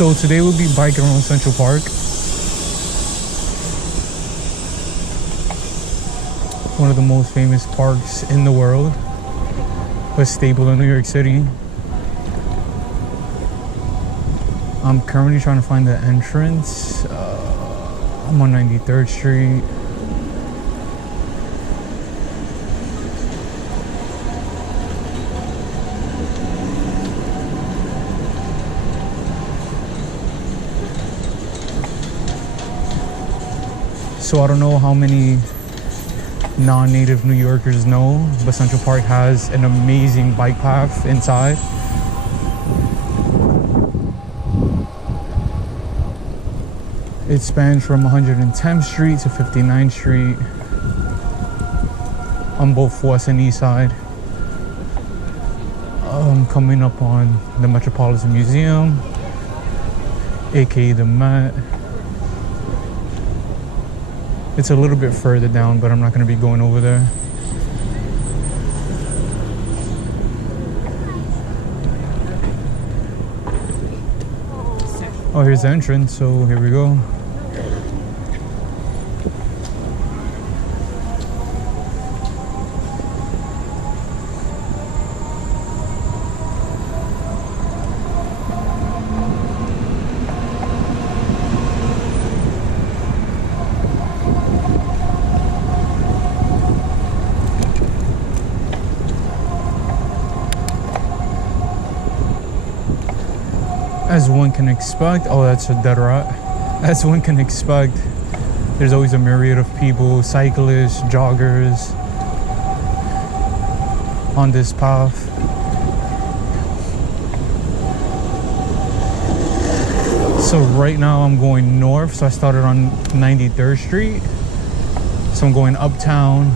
So today we'll be biking around Central Park. One of the most famous parks in the world. A staple in New York City. I'm currently trying to find the entrance. I'm on 93rd Street. So I don't know how many non-native New Yorkers know, but Central Park has an amazing bike path inside. It spans from 110th Street to 59th Street on both west and east side. Coming up on the Metropolitan Museum, aka the Met. It's a little bit further down, but I'm not going to be going over there. Oh, here's the entrance, so here we go. As one can expect, oh, that's a dead rat. As one can expect, there's always a myriad of people, cyclists, joggers on this path. So right now I'm going north, so I started on 93rd Street. So I'm going uptown.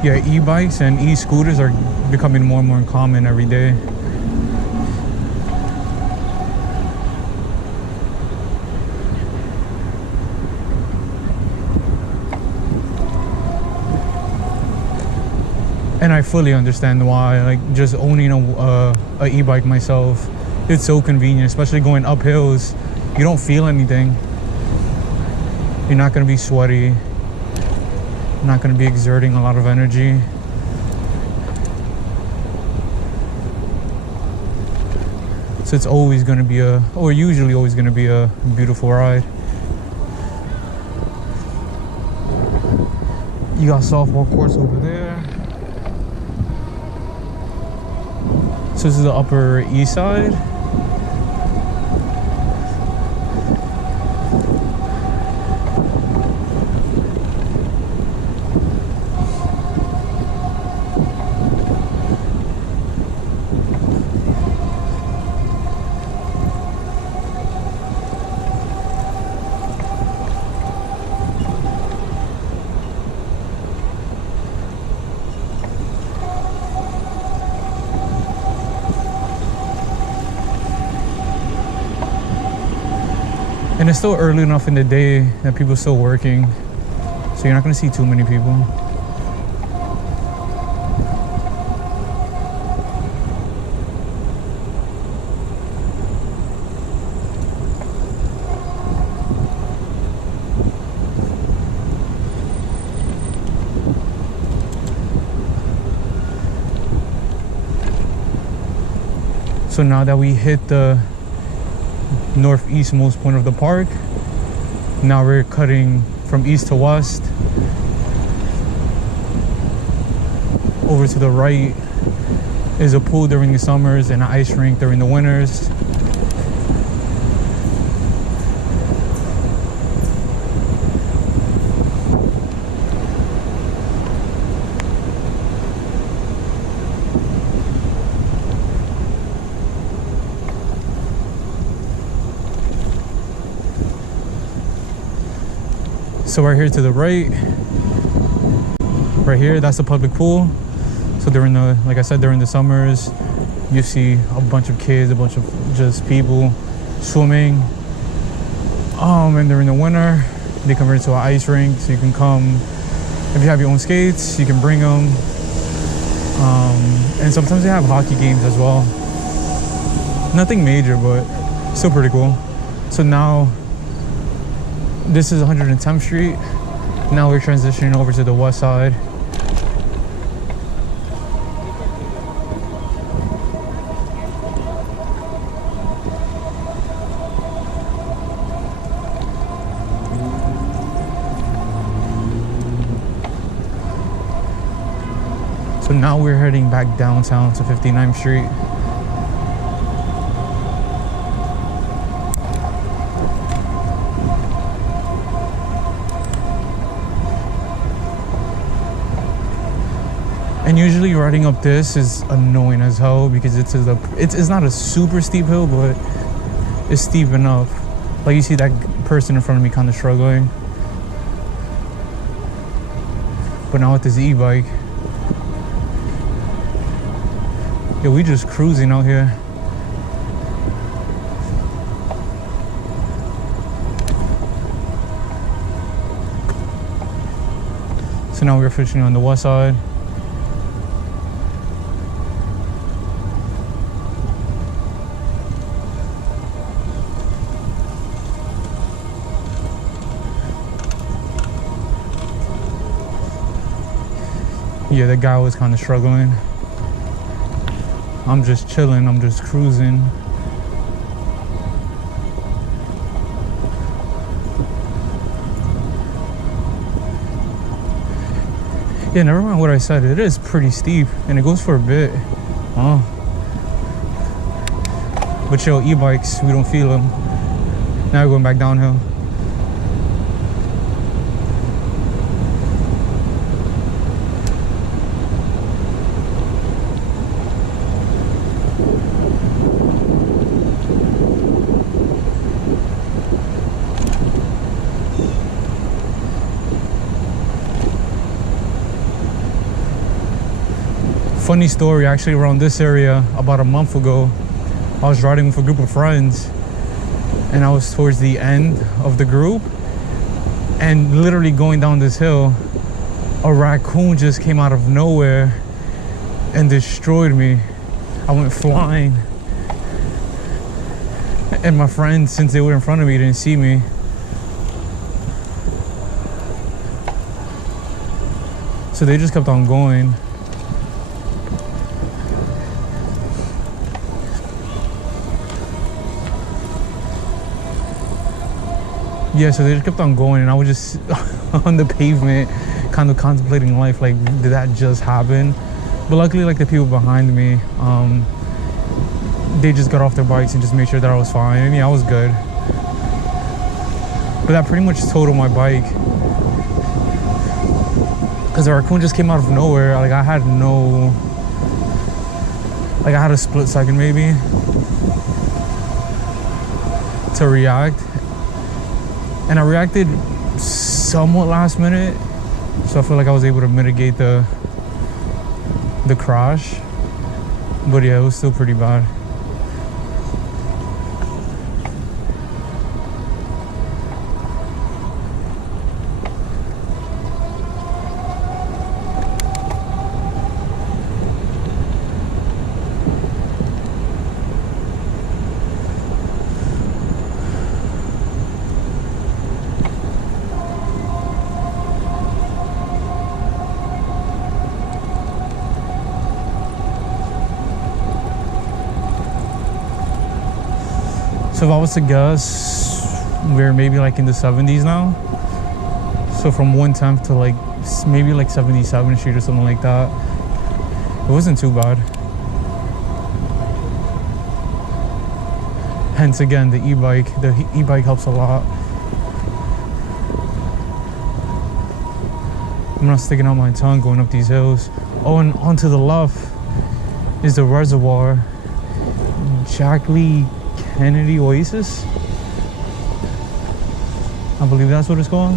Yeah, e-bikes and e-scooters are becoming more and more common every day. And I fully understand why. Like, just owning a e-bike myself, it's so convenient, especially going up hills. You don't feel anything. You're not gonna be sweaty. Not going to be exerting a lot of energy. So it's always going to be usually always going to be a beautiful ride. You got softball courts over there. So this is the Upper East Side. And it's still early enough in the day that people are still working, so you're not going to see too many people. So now that we hit the northeastmost point of the park, now we're cutting from east to west. Over to the right is a pool during the summers and an ice rink during the winters. So right here to the right here, that's the public pool. So So during the, like I said, during the summers, you see a bunch of kids, a bunch of just people swimming. And during the winter, they convert it to an ice rink, so you can come. If you have your own skates, you can bring them. And sometimes they have hockey games as well. Nothing major, but still pretty cool. So now, this is 110th Street. Now we're transitioning over to the west side. So now we're heading back downtown to 59th Street. And usually riding up this is annoying as hell because it's not a super steep hill, but it's steep enough. Like you see that person in front of me kind of struggling. But now with this e-bike, yeah, we just cruising out here. So now we're fishing on the west side. Yeah, the guy was kind of struggling. I'm just chilling, I'm just cruising. Yeah, never mind what I said, it is pretty steep and it goes for a bit. But yo, e-bikes, we don't feel them. Now we're going back downhill. Funny story, actually around this area about a month ago, I was riding with a group of friends and I was towards the end of the group, and literally going down this hill, a raccoon just came out of nowhere and destroyed me. I went flying. And my friends, since they were in front of me, didn't see me. So they just kept on going. Yeah, so they just kept on going and I was just on the pavement kind of contemplating life, like, did that just happen? But luckily, like, the people behind me, they just got off their bikes and just made sure that I was fine. I mean, I was good. But that pretty much totaled my bike. Because the raccoon just came out of nowhere. Like, I had a split second maybe to react. And I reacted somewhat last minute, so I feel like I was able to mitigate the crash. But yeah, it was still pretty bad. So if I was to guess, we're maybe like in the 70s now. So from 110th to like maybe like 77th Street or something like that. It wasn't too bad. Hence again, the e-bike helps a lot. I'm not sticking out my tongue going up these hills. Oh, and onto the left is the reservoir. Jackley Kennedy Oasis, I believe that's what it's called.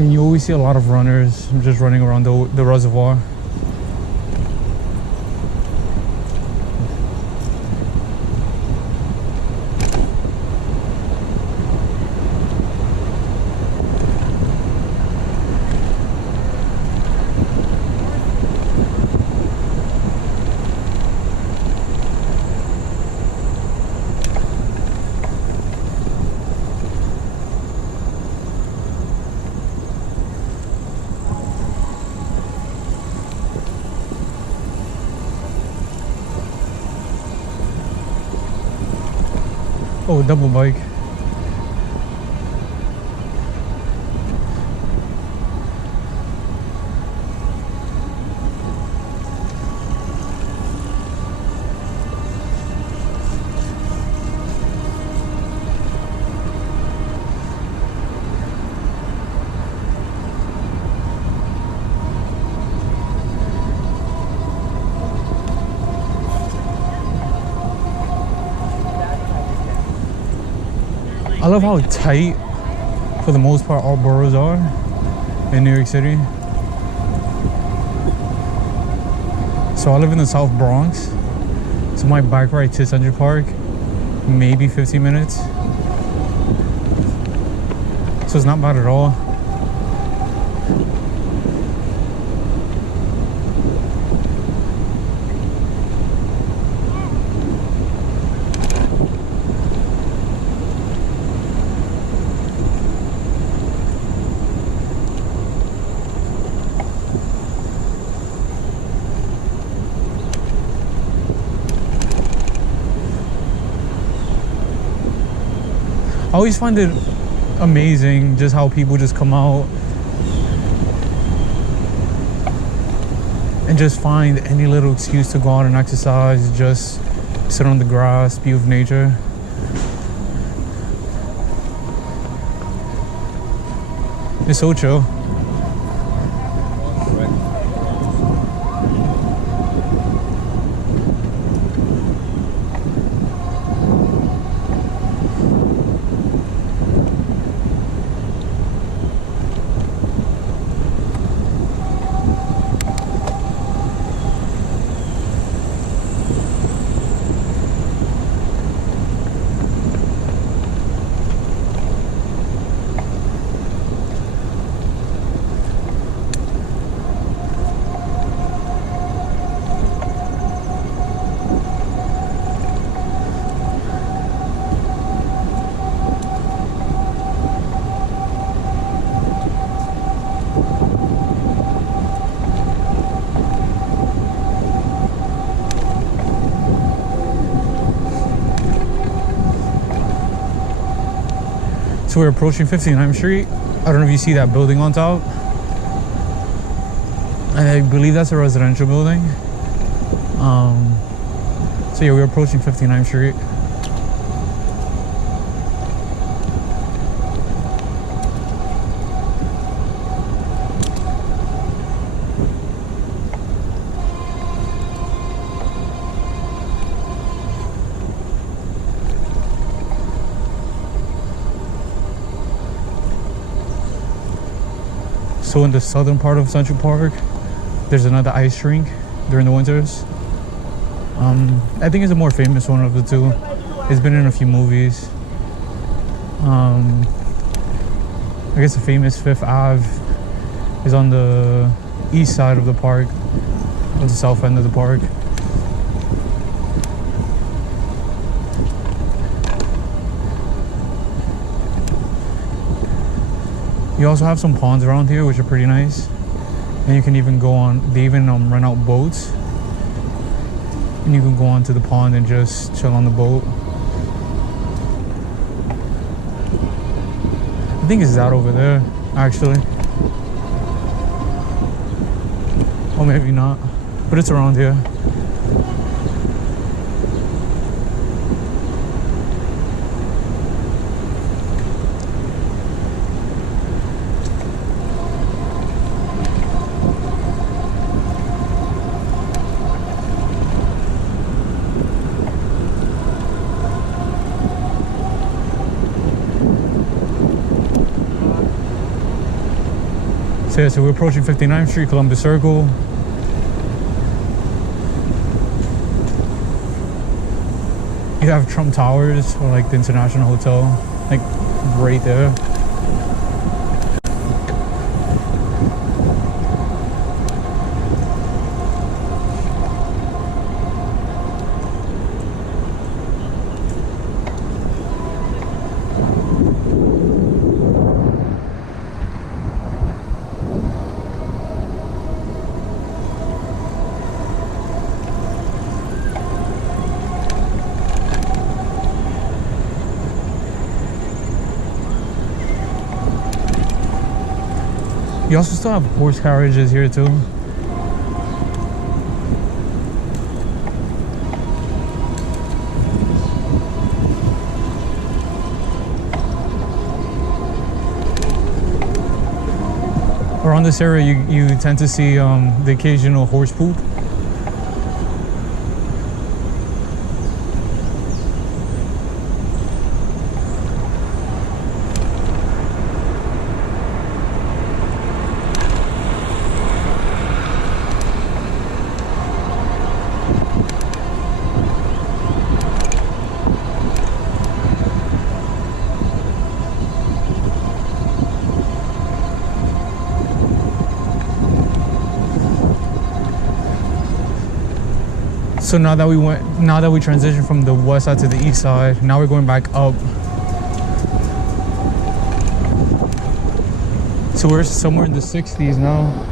And you always see a lot of runners just running around the reservoir. Oh, double bike. I love how tight, for the most part, all boroughs are in New York City. So I live in the South Bronx. So my bike ride to Central Park, maybe 15 minutes. So it's not bad at all. I always find it amazing just how people just come out and just find any little excuse to go out and exercise, just sit on the grass, be with nature. It's so chill. So we're approaching 59th Street. I don't know if you see that building on top. I believe that's a residential building. So yeah, we're approaching 59th Street. So in the southern part of Central Park, there's another ice rink during the winters. I think it's a more famous one of the two. It's been in a few movies. I guess the famous Fifth Ave is on the east side of the park, or the south end of the park. You also have some ponds around here, which are pretty nice. And you can even go on, they even rent out boats. And you can go onto the pond and just chill on the boat. I think it's that over there, actually. Or maybe not, but it's around here. So yeah, so we're approaching 59th Street, Columbus Circle. You have Trump Towers, or like the International Hotel, like right there. You also still have horse carriages here too. Around this area, you tend to see the occasional horse poop. So now that we transitioned from the west side to the east side, now we're going back up. So we're somewhere in the 60s now.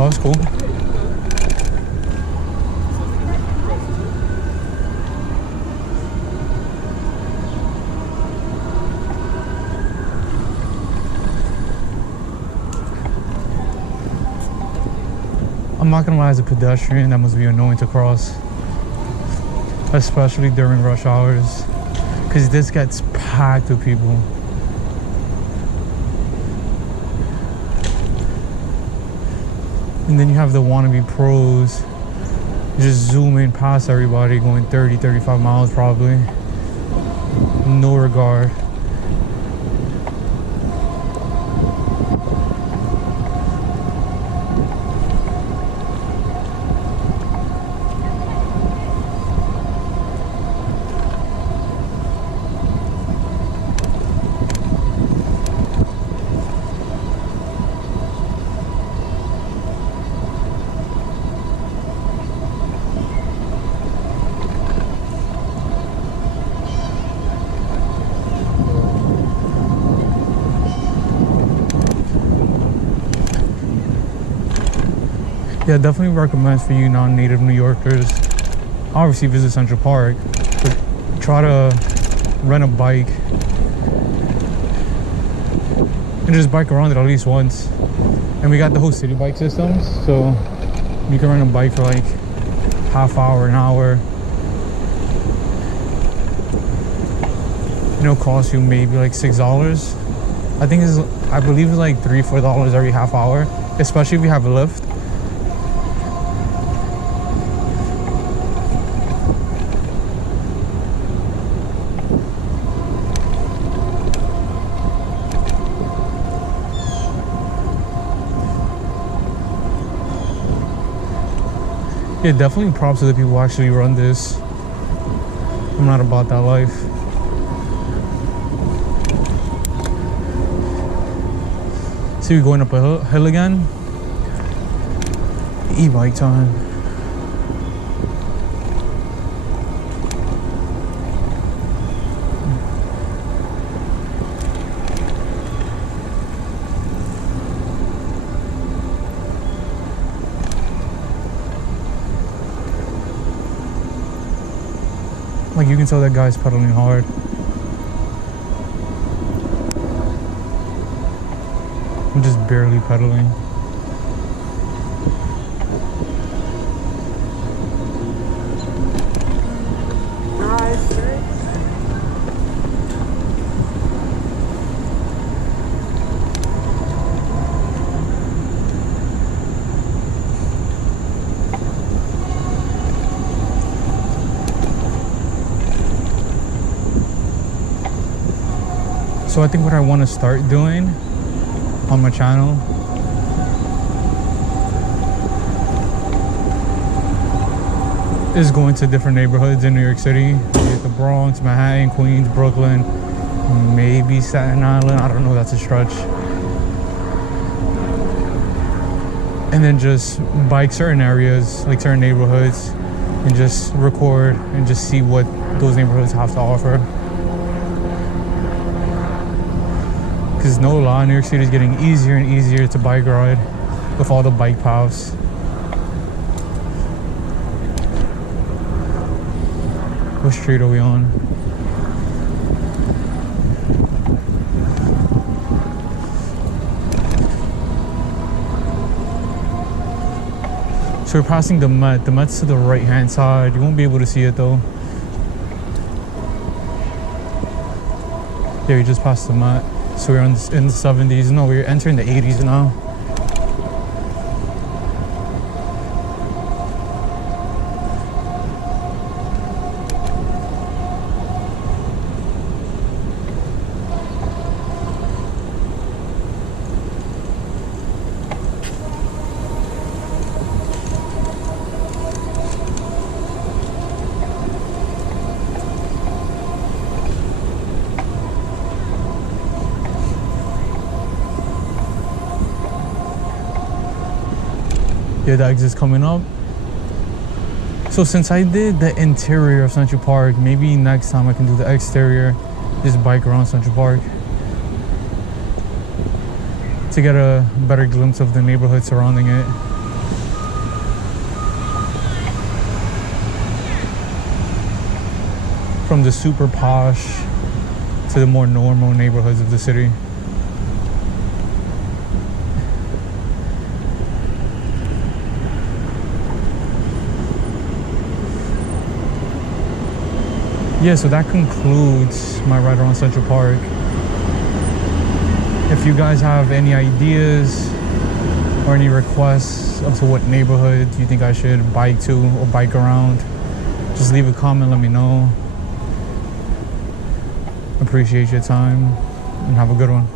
Oh, that's cool. I'm not gonna lie, as a pedestrian, that must be annoying to cross, especially during rush hours, because this gets packed with people. And then you have the wannabe pros just zooming past everybody, going 30, 35 miles probably. No regard. Yeah, definitely recommend for you non-native New Yorkers. Obviously visit Central Park, but try to rent a bike and just bike around it at least once. And we got the whole city bike systems, so you can rent a bike for like half hour, an hour. You know, cost you maybe like $6. I believe it's like $3, $4 every half hour, especially if you have a Lyft. Yeah, definitely props to the people who actually run this. I'm not about that life. So we're going up a hill again. E-bike time. Like, you can tell that guy's pedaling hard. I'm just barely pedaling. So I think what I want to start doing on my channel is going to different neighborhoods in New York City, like the Bronx, Manhattan, Queens, Brooklyn, maybe Staten Island. I don't know, that's a stretch. And then just bike certain areas, like certain neighborhoods, and just record and just see what those neighborhoods have to offer. Because no lie, New York City is getting easier and easier to bike ride with all the bike paths. What street are we on? So we're passing the Met. The Met's to the right hand side. You won't be able to see it though. Yeah, we just passed the Met. So we're in the 70s. No, we're entering the 80s now. Yeah, the exit's coming up. So since I did the interior of Central Park, maybe next time I can do the exterior, just bike around Central Park to get a better glimpse of the neighborhood surrounding it. From the super posh to the more normal neighborhoods of the city. Yeah, so that concludes my ride around Central Park. If you guys have any ideas or any requests as to what neighborhood you think I should bike to or bike around, just leave a comment, let me know. Appreciate your time and have a good one.